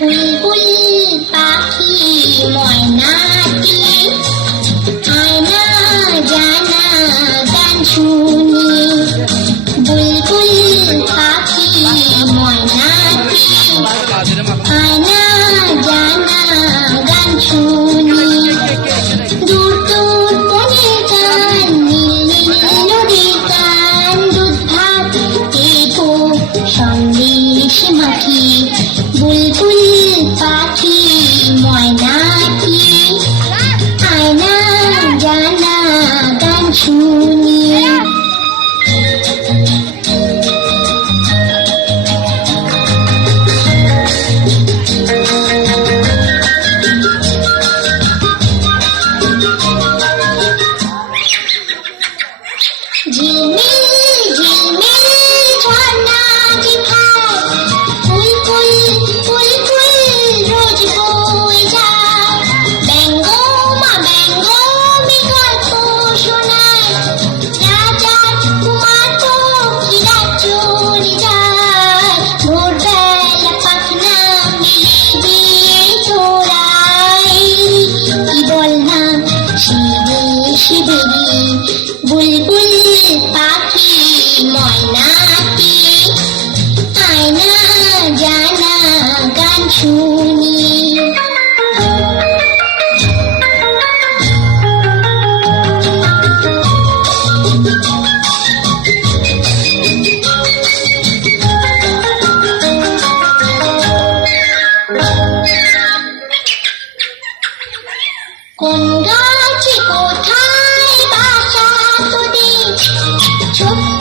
বুলবুল পাখি ময়নাটি আয়না জানা গান শুনি। বুলবুল পাখি ময়নাটি আয়না জানা গান শুনি। দূর দূর বনে গান নীল নীল নদীর গান দুধ ভাত এগো সন্দেশ মাখি। বুলবুল পাখি ময়নাটি আয়না জানা গান শুনি। ঝিলমিল ঝিলমিল ঝর্ণা যেখায় ফুল ফুল ফুল ফুল রোজ বয়ে যায়। ব্যঙ্গ মা ব্যঙ্গ গল্প শোনায়। রাজার কুমার পক্ষীরা চলে যায়। ভোরবেলা পাখনা মেলে দিয়ে ছোড়ায়। কি বললাম শিবে শিবেরি। বুলবুল পাখি ময়নাটি আয়না জানা গান শুনি। কোন গাছে কোথায় বাসা তোদের? ছোট্ট